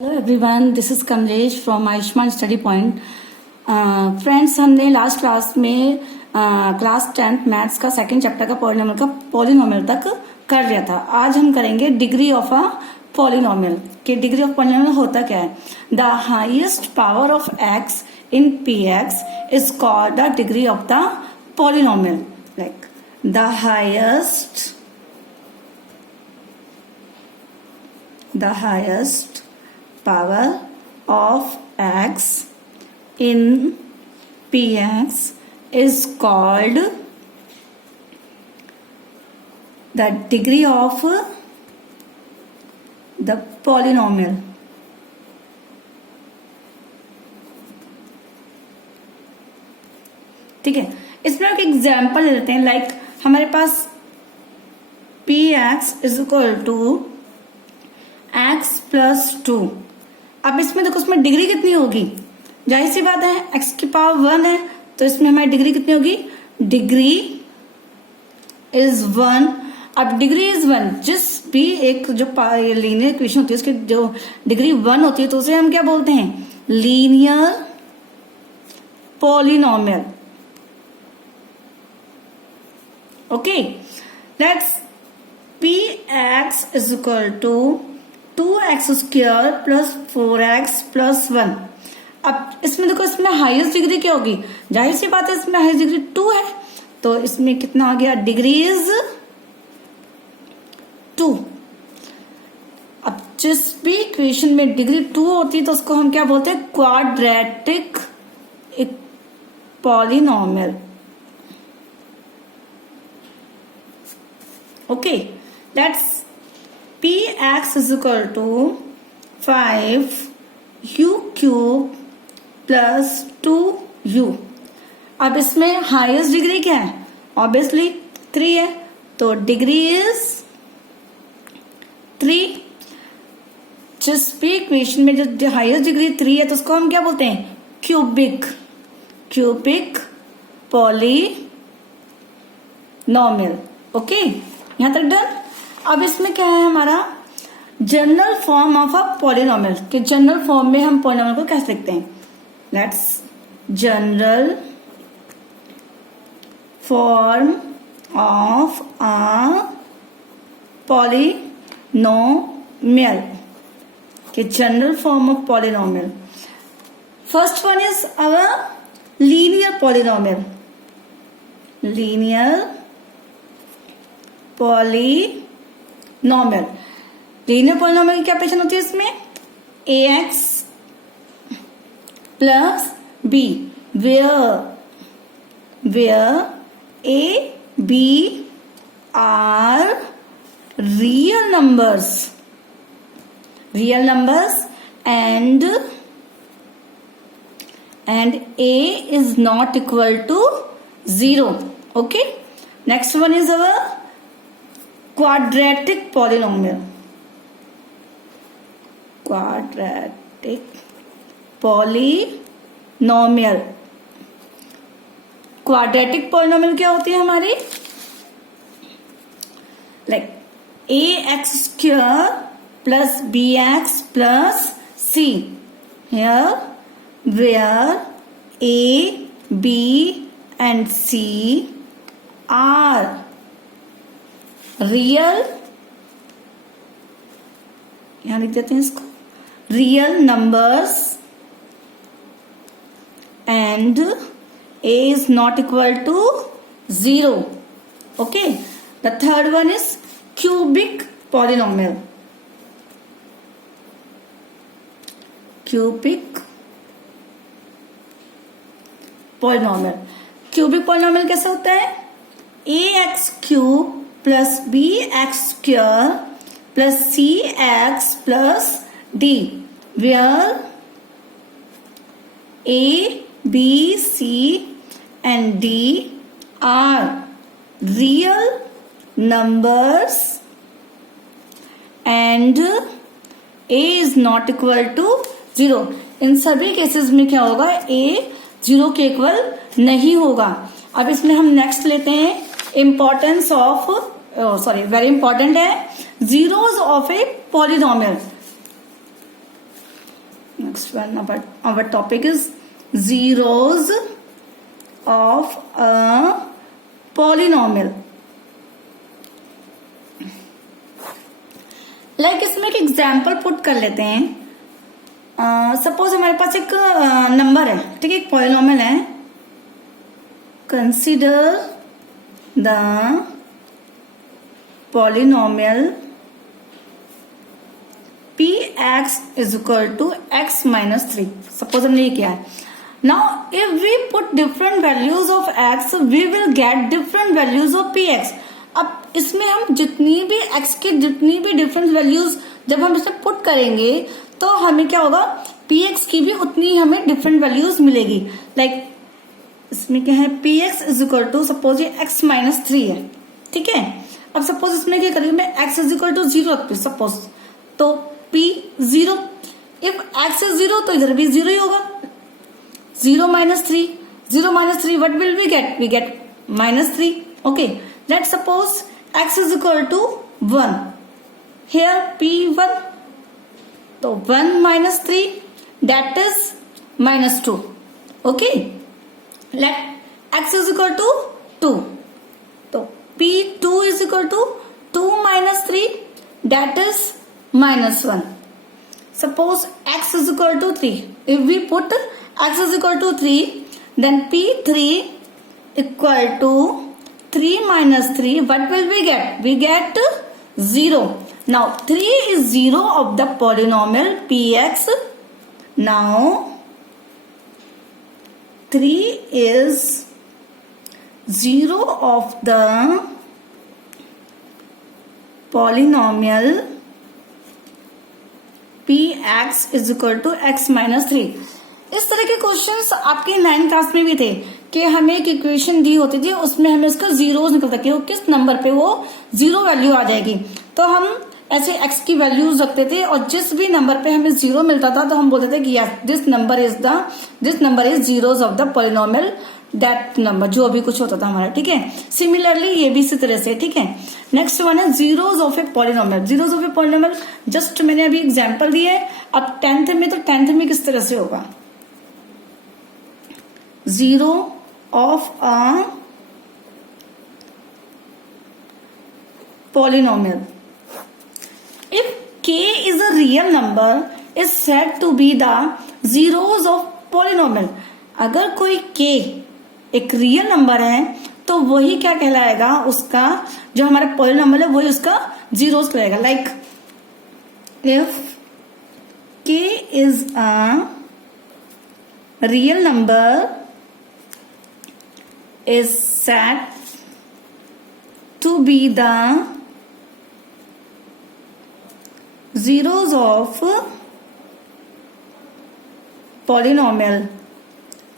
Hello everyone, this is Kamlesh from Ayushman study point. Friends, हमने last class में class 10th maths का second chapter का polynomial तक कर लिया था। आज हम करेंगे डिग्री ऑफ अ पॉलिनोमियल। कि डिग्री ऑफ पॉलिनोमियल होता क्या है? The highest power of x in P x is called the degree of the polynomial. Like the highest power of x in px is called the degree of the polynomial. ठीक है, इसमें एक example ले लेते हैं। Like हमारे पास p x is equal to x plus 2। अब इसमें देखो, इसमें डिग्री कितनी होगी? जाहिर सी बात है, x की पावर 1 है तो इसमें हमारी डिग्री कितनी होगी? Degree is 1। अब डिग्री इज 1, जिस भी एक जो लीनियर इक्वेशन होती है उसकी जो डिग्री 1 होती है तो उसे हम क्या बोलते हैं? Linear polynomial. Okay, let's p x is equal to 2x square plus 4x plus 1। अब इसमें देखो, इसमें हाईएस्ट डिग्री क्या होगी? जाहिर सी बात है, इसमें हाईएस्ट डिग्री 2 है तो इसमें कितना आ गया? Degree is 2। अब जिस भी इक्वेशन में डिग्री 2 होती है तो उसको हम क्या बोलते हैं? Quadratic polynomial. Okay, let's px is equal to 5u cube plus 2u। अब इसमें हाईएस्ट डिग्री क्या है? ऑब्वियसली 3 है तो डिग्री इज 3। जिस भी इक्वेशन में जो हाईएस्ट डिग्री 3 है तो उसको हम क्या बोलते हैं? Cubic polynomial. ओके, यहां तक डन। अब इसमें क्या है हमारा? General form of a polynomial. कि जनरल फॉर्म में हम पॉलिनोमियल को कैसे लिखते हैं? Let's general form of a polynomial. कि general form of polynomial, first one is our linear polynomial. Linear polynomial. Linear polynomial की क्या पहचान होती है? इसमें ax plus b, where a b are real numbers and a is not equal to 0. Okay, next one is our quadratic polynomial। Quadratic polynomial. Quadratic polynomial क्या होती है हमारी? Like a x square plus b x plus c, here where a b and c are real, यहां लिख देते हैं इसको, real numbers and a is not equal to 0. Okay, the third one is cubic polynomial। cubic polynomial कैसे होता है? ax cube plus b x square plus c x plus d, where a b c and d are real numbers and a is not equal to 0। इन सभी केसेस में क्या होगा? ए 0 के इक्वल नहीं होगा। अब इसमें हम नेक्स्ट लेते हैं इंपॉर्टेंस ऑफ वेरी इंपॉर्टेंट है, zeros of a polynomial. next one, our topic is zeros of a polynomial. Like इसमें एक एग्जाम्पल पुट कर लेते हैं. सपोज हमारे पास एक नंबर है, ठीक है, एक पॉलिनोमियल है. Consider the polynomial px is equal to x minus 3. Suppose हमने ये किया है. Now if we put different values of x we will get different values of px. अब इसमें हम जितनी भी x की जितनी भी डिफरेंट वैल्यूज जब हम इसे पुट करेंगे तो हमें क्या होगा, px की भी उतनी हमें डिफरेंट वैल्यूज मिलेगी. लाइक इसमें क्या है, px is equal to suppose ये x माइनस 3 है, ठीक है. अब सपोज इसमें क्या करेंगे, मैं x इज इक्वल टू 0 रखती हूँ सपोज, तो p 0. इफ x इज 0 तो इधर भी 0 ही होगा. 0 minus 3, 0 minus 3, what will we get? We get minus 3. Okay, let's suppose x is equal to 1. Here p 1. So 1 minus 3, that is minus 2. Okay, let x is equal to 2. So p 2 is equal to 2 minus 3, that is minus 1. Suppose x is equal to 3. If we put x is equal to 3, then p3 equal to 3 minus 3, what will we get? We get 0. Now 3 is 0 of the polynomial px. Now 3 is 0 of the polynomial px is equal to x minus 3. इस तरह के questions आपके 9th class में भी थे कि हमें एक इक्वेशन दी होती थी, उसमें हमें उसका जीरोस निकलता कि वो किस नंबर पे वो 0 वैल्यू आ जाएगी. तो हम ऐसे x की वैल्यूज रखते थे और जिस भी नंबर पे हमें 0 मिलता था तो हम बोलते थे कि yes this number is zeros of the polynomial that number, जो भी कुछ होता था हमारा, ठीक है. सिमिलरली ये भी इसी तरह से, ठीक है. नेक्स्ट वन है zeros of a polynomial. Zeros of a polynomial just मैंने अभी एग्जांपल दिया है. अब 10th में, तो 10th में किस तरह से होगा, zero of a polynomial. If k is a real number is said to be the zeros of polynomial. अगर कोई k एक रियल नंबर है तो वही क्या कहलाएगा, उसका जो हमारा पॉलिनोमियल है वही उसका जीरोस कहलाएगा. Like if k is a real number is said to be the zeros of polynomial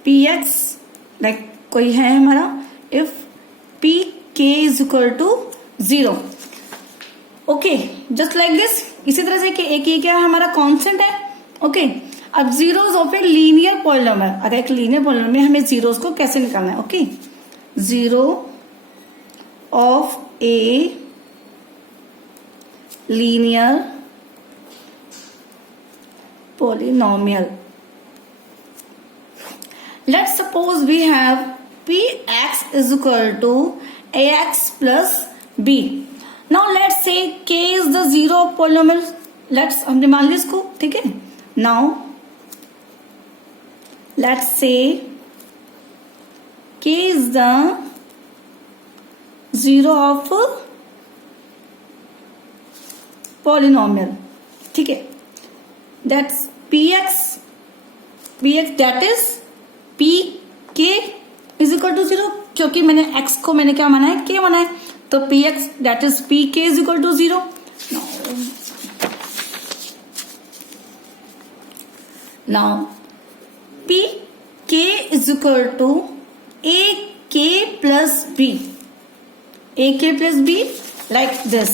px. Like कोई है हमारा, if pk is equal to 0. Okay, just like this. इसी तरह से कि एक ये क्या है हमारा कांस्टेंट है. ओके, अब zeros of a linear polynomial. अगर एक लीनियर पॉलिनोमियल में हमें जीरोस को कैसे निकालना है. Okay, zero of a linear polynomial. Let's suppose we have px is equal to ax plus b. Now let's say k is the zero of polynomial. Let's हमने मान लिया इसको, ठीक है. Now let's say k is the zero of polynomial, ठीक है. That's px that is pk is equal to 0. क्योंकि मैंने x को मैंने क्या माना है, k माना है, तो px that is pk is equal to 0. Now pk is equal to ak plus b. ak plus b like this.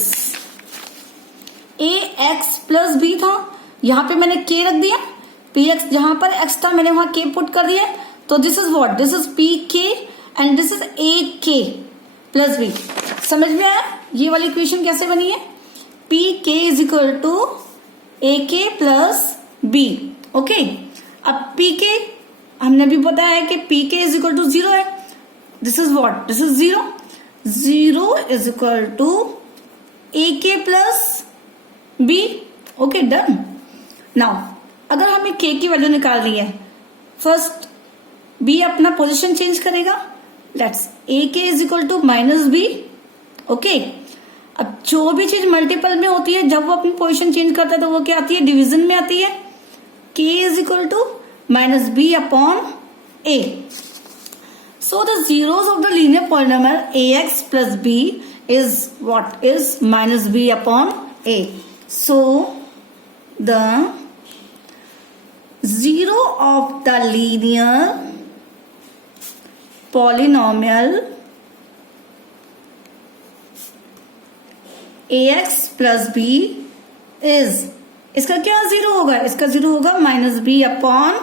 ax plus b था, यहाँ पे मैंने k रख दिया. px जहां पर x था मैंने वहां k पुट कर दिया. तो this is what, this is pk and this is ak plus b. समझ में आया ये वाली इक्वेशन कैसे बनी है. pk is equal to ak plus b. Okay, अब पी के हमने भी बताया कि पी के इज इक्वल टू 0 है. This is what, this is 0. 0 is equal to a k plus b. Okay, done. Now अगर हमें के की वैल्यू निकालनी है, फर्स्ट बी अपना पोजीशन चेंज करेगा. Let's a k is equal to minus b. Okay, अब जो भी चीज मल्टीपल में होती है, जब वो अपनी पोजीशन चेंज करता है तो वो क्या आती है, डिवीजन में आती है. K is equal to minus b upon a. So the zeros of the linear polynomial ax plus b is what, is minus b upon a. So the zero of the linear polynomial ax plus b is, इसका क्या zero होगा, इसका zero होगा minus b upon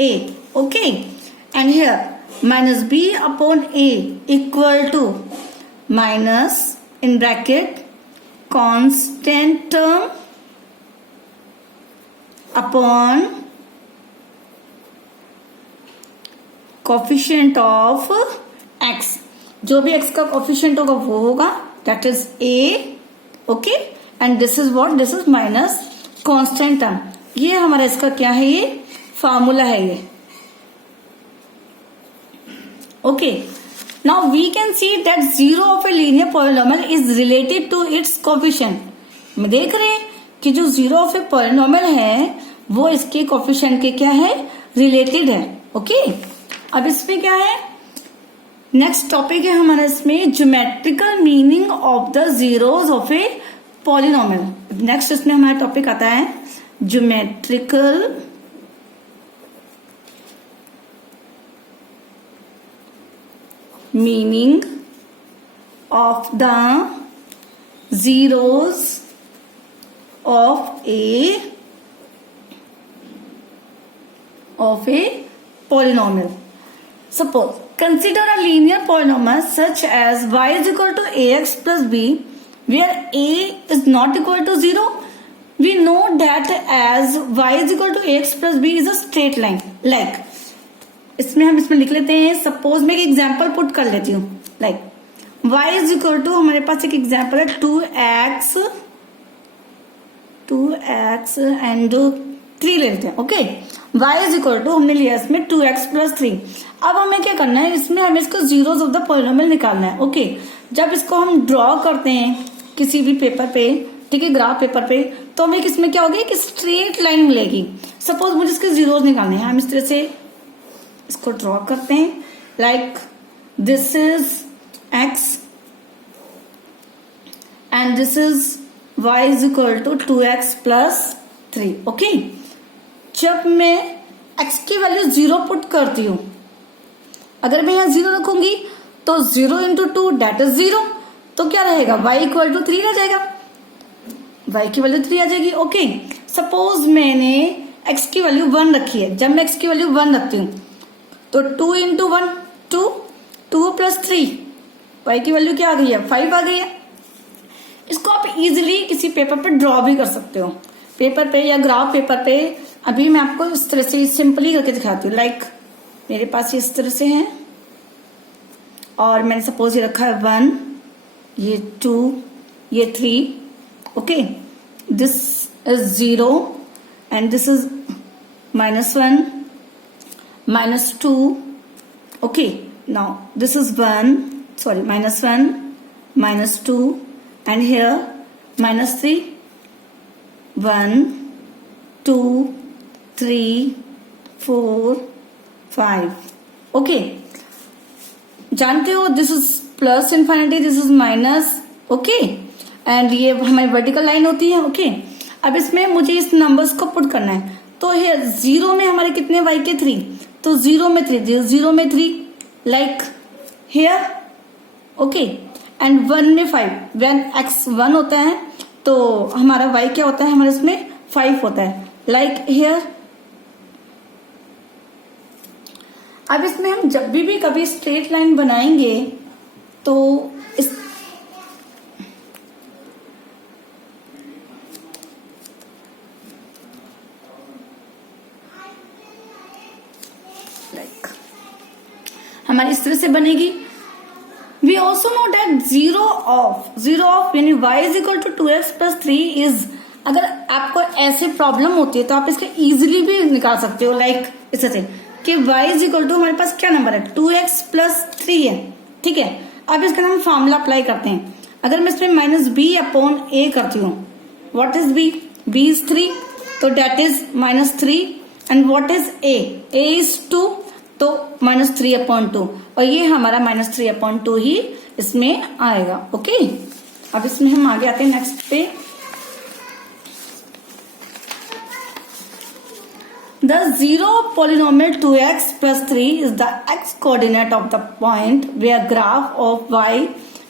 a. Okay, and here minus b upon a equal to minus in bracket constant term upon coefficient of x. जो भी x का coefficient होगा वो होगा, that is a. okay, and this is what, this is minus constant term. ये हमारा इसका क्या है, ये फार्मूला है ये. Okay, now we can see that zero of a linear polynomial is related to its coefficient. हम देख रहे हैं कि जो जीरो ऑफ ए पॉलिनोमियल है वो इसके कोफिशिएंट के क्या है, रिलेटेड है. ओके, अब इसमें क्या है, नेक्स्ट टॉपिक है हमारा इसमें geometrical meaning of the zeros of a polynomial. Next इसमें हमारा टॉपिक आता है geometrical meaning of the zeros of a polynomial. Suppose consider a linear polynomial such as y is equal to ax plus b where a is not equal to 0. We know that as y is equal to ax plus b is a straight line. Like इसमें हम इसमें लिख लेते हैं, suppose मैं एक example put कर लेती हूँ. Like y is equal to, हमारे पास एक एग्जांपल है 2x एंड 3 ले लेते हैं. Okay, y is equal to हमने लिया इसमें 2x प्लस 3. अब हमें क्या करना है, इसमें हमें इसको जीरोस ऑफ द पॉलिनोमियल निकालना है. ओके, जब इसको हम ड्रॉ करते हैं किसी भी पेपर पे, ठीक है, ग्राफ पेपर पे, तो हमें इसमें क्या होगी, कि स्ट्रेट लाइन मिलेगी. सपोज मुझे इसके जीरोस निकालने हैं, हम इस तरह से इसको ड्रॉ करते हैं. Like this is x and this is y is equal to 2x plus 3. Okay, जब मैं x की वैल्यू 0 पुट करती हूं, अगर मैं यहां 0 रखूंगी तो 0 इंटू 2 डेट इज 0. तो क्या रहेगा, y इक्वल टू 3 रह जाएगा, y की वैल्यू 3 आ जाएगी. ओके, सपोज मैंने x की वैल्यू 1 रखी है. जब मैं x की वैल्यू 1 रखती हूँ तो 2 इंटू 1 2 प्लस 3, y की वैल्यू क्या आ गई है, 5 आ गई है. इसको आप इजीली किसी पेपर पे ड्रॉ भी कर सकते हो, पेपर पे या ग्राफ पेपर पे. अभी मैं आपको इस तरह से सिंपली करके दिखाती हूँ. लाइक मेरे पास ये इस तरह से है और मैंने सपोज ये रखा है 1, ये 2, ये 3. Okay, this is 0 and this is -1 -2. okay, now this is 1, sorry, -1 -2 and here -3. 1 2 3 4 5. okay, जानते हो this is plus infinity, this is minus. Okay, and ये हमारी वर्टिकल लाइन होती है. ओके, अब इसमें मुझे इस नंबर्स को पुट करना है. तो ये 0 में हमारे कितने y के 3, तो 0 में 3, 0 में 3, लाइक हियर. ओके, एंड 1 में 5. व्हेन x 1 होता है तो हमारा y क्या होता है, हमारे इसमें 5 होता है, लाइक हियर. अब इसमें हम जब भी कभी स्ट्रेट लाइन बनाएंगे तो इस लाइक हमारी इस तरह से बनेगी। We also know that zero of यानी y is equal to 2x plus 3 is, अगर आपको ऐसे प्रॉब्लम होती है तो आप इसके इजिली भी निकाल सकते हो, लाइक इस तरह से कि y इज इक्वल टू हमारे पास क्या नंबर है 2x प्लस 3 है, ठीक है। अब इसका हम फॉर्मूला अप्लाई करते हैं। अगर मैं इसमें माइनस बी अपॉन ए करती हूँ, what is b? b is 3, तो that is minus 3, and what is a? a is 2, तो माइनस 3 अपॉन 2, और ये हमारा माइनस 3 अपॉन 2 ही इसमें आएगा। ओके, अब इसमें हम आगे आते हैं नेक्स्ट पे। The zero polynomial 2x plus 3 is the x coordinate of the point where graph of y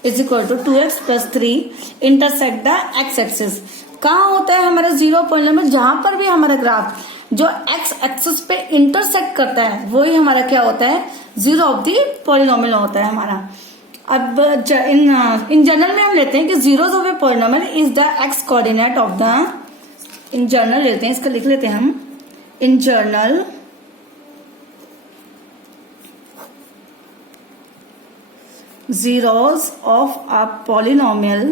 is equal to 2x plus 3 intersect the x axis। कहाँ होता है हमारा जीरो पॉलिनोमियल? जहां पर भी हमारा ग्राफ जो x एक्सिस पे इंटरसेक्ट करता है वही हमारा क्या होता है, जीरो ऑफ दी पॉलिनोमियल होता है हमारा। अब इन जनरल में हम लेते हैं कि zeros of a polynomial is the x coordinate of the, in general लेते हैं, इसका लिख लेते हैं हम। In journal, zeros of a polynomial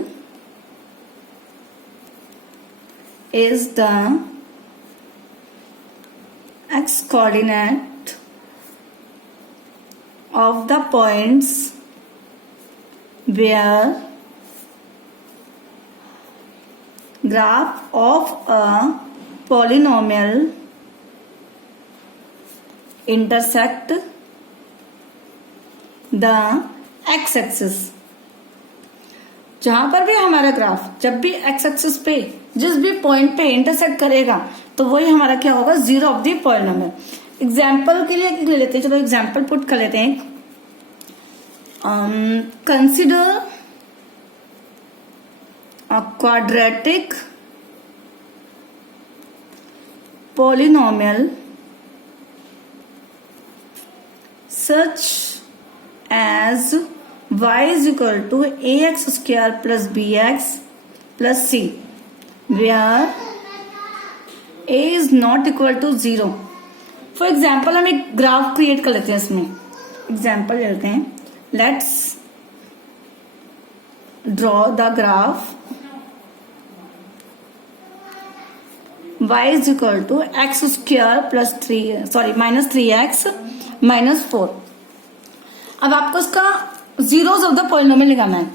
is the x coordinate of the points where graph of a polynomial intersect the x axis। जहां पर भी हमारा ग्राफ जब भी x एक्सिस पे जिस भी पॉइंट पे इंटरसेक्ट करेगा तो वही हमारा क्या होगा, zero of the polynomial. Example के लिए ले लेते हैं, चलो एग्जाम्पल पुट कर लेते हैं। Consider a quadratic polynomial such as y is equal to ax square plus bx plus c where a is not equal to 0। For example हम एक ग्राफ क्रिएट कर लेते हैं, इसमें एग्जाम्पल लेते हैं। Let's draw the graph y is equal to x square plus minus 3x minus 4। अब आपको इसका जीरोस ऑफ द पॉलिनोमियल निकालना है।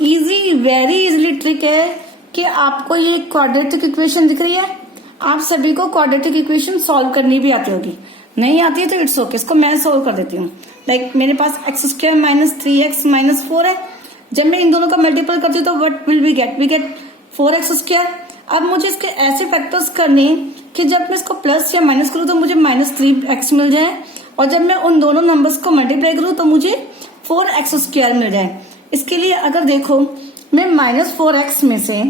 इजी, वेरी इजीली ट्रिक है कि आपको ये क्वाड्रेटिक इक्वेशन दिख रही है, आप सभी को क्वाड्रेटिक इक्वेशन सॉल्व करनी भी आती होगी, नहीं आती है तो इट्स ओके, इसको मैं सॉल्व कर देती हूँ। लाइक मेरे पास x square minus 3x minus 4 है, जब मैं इन दोनों का मल्टीपल करती हूँ तो what will we get 4x square. अब मुझे इसके ऐसे फैक्टर्स करने कि जब मैं इसको प्लस या माइनस करूँ तो मुझे माइनस 3x मिल जाए, और जब मैं उन दोनों नंबर्स को मल्टीप्लाई करूँ तो मुझे 4x स्क्वायर मिल जाए। इसके लिए अगर देखो मैं माइनस 4x में से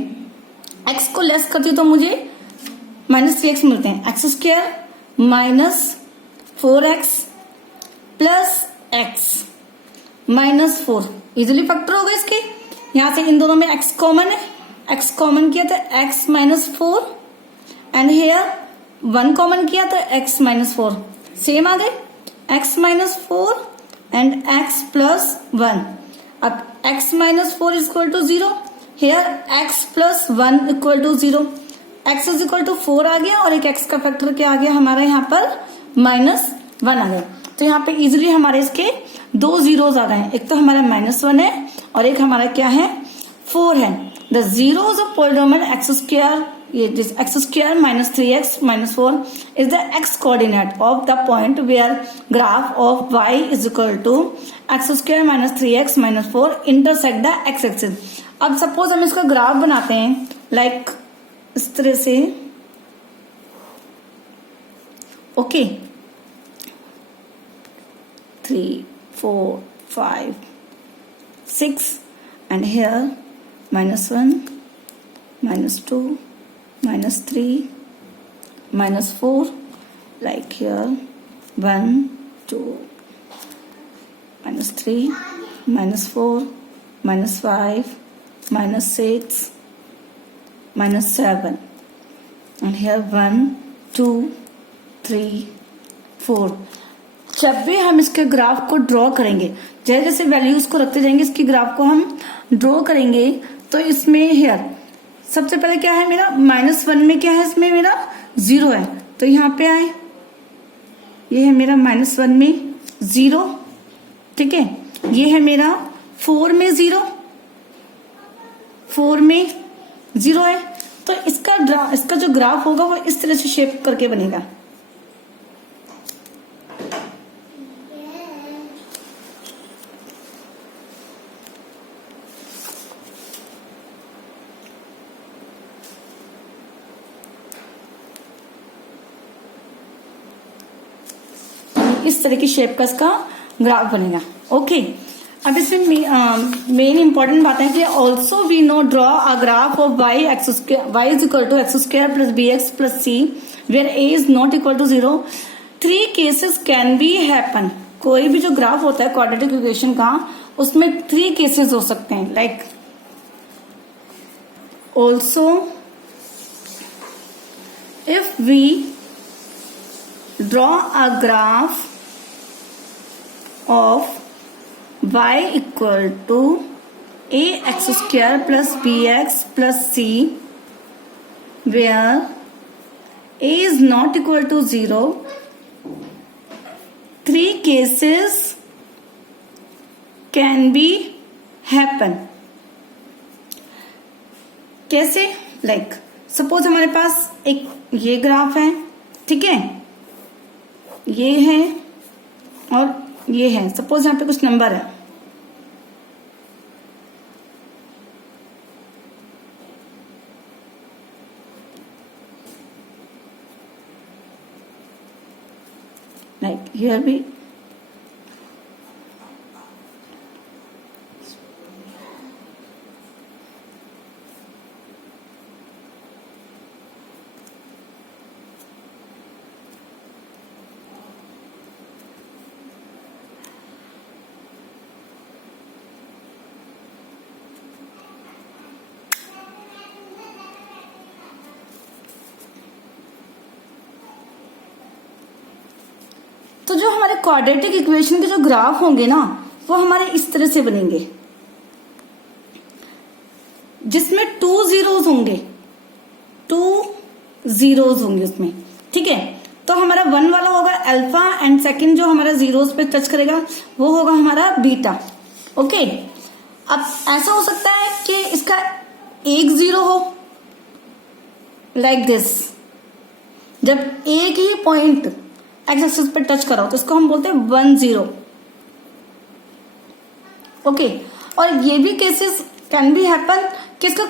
x को लेस करती हूँ तो मुझे माइनस 3x मिलते हैं। X square minus 4x plus x minus 4 easily factor हो गए इसके। यहां से इन दोनों में x कॉमन है, x कॉमन किया तो x minus 4, and here 1 common किया तो x माइनस 4 सेम आ गए, x minus 4 and x plus 1। अब x minus 4 is equal to 0, here x plus 1 equal to 0, x is equal to 4 आ गया, और एक x का फैक्टर क्या आ गया हमारा यहाँ पर माइनस 1 आ गया। तो यहाँ पे इजिली हमारे इसके दो जीरोस आ गए, एक तो हमारा माइनस 1 है और एक हमारा क्या है 4 है। The zeros of polynomial x square, ये this x square minus 3x minus 4 is the x coordinate of the point where graph of y is equal to x square minus 3x minus 4 intersect the x axis. अब suppose हम इसका graph बनाते हैं like इस तरह से, okay 3 4 5 6 and here -1 -2 -3 -4, like here 1 2 -3 -4 -5 -6 -7, and here 1 2 3 4। जब भी हम इसके ग्राफ को ड्रॉ करेंगे, जैसे जैसे वैल्यूज को रखते जाएंगे, इसकी ग्राफ को हम ड्रॉ करेंगे, तो इसमें हियर सबसे पहले क्या है मेरा, -1 में क्या है, इसमें मेरा 0 है, तो यहाँ पे आए, ये है मेरा -1 में 0, ठीक है। ये है मेरा 4 में 0, 4 में 0 है, तो इसका जो ग्राफ होगा वो इस तरह से शेप करके बनेगा। इस तरह की शेप का इसका ग्राफ बनेगा। ओके, अब इसमें मेन इंपॉर्टेंट बात है कि also we know draw a graph of y is equal to x² plus bx plus c where a is not equal to 0। 3 cases can be happen. कोई भी जो ग्राफ होता है क्वाड्रेटिक इक्वेशन का, उसमें 3 केसेस हो सकते हैं, like also if we draw a graph of y equal to ax² plus bx plus c where a is not equal to 0, 3 cases can be happen। कैसे, लाइक सपोज हमारे पास एक ये ग्राफ है, ठीक है, ये है और ये है, सपोज यहाँ पे कुछ नंबर है, लाइक हियर भी तो जो हमारे क्वाड्रेटिक इक्वेशन के जो ग्राफ होंगे ना, वो हमारे इस तरह से बनेंगे, जिसमें 2 zeros होंगे, 2 zeros होंगे उसमें, ठीक है। तो हमारा 1 वाला होगा अल्फा एंड सेकंड जो हमारा जीरोस पे टच करेगा वो होगा हमारा बीटा। ओके, अब ऐसा हो सकता है कि इसका एक 0 हो, लाइक दिस, जब एक ही पॉइंट एक्स एक्सिस पे टच करो तो इसको हम बोलते हैं 1 0। ओके, और ये भी केसेस कैन बी हैपन कि इसका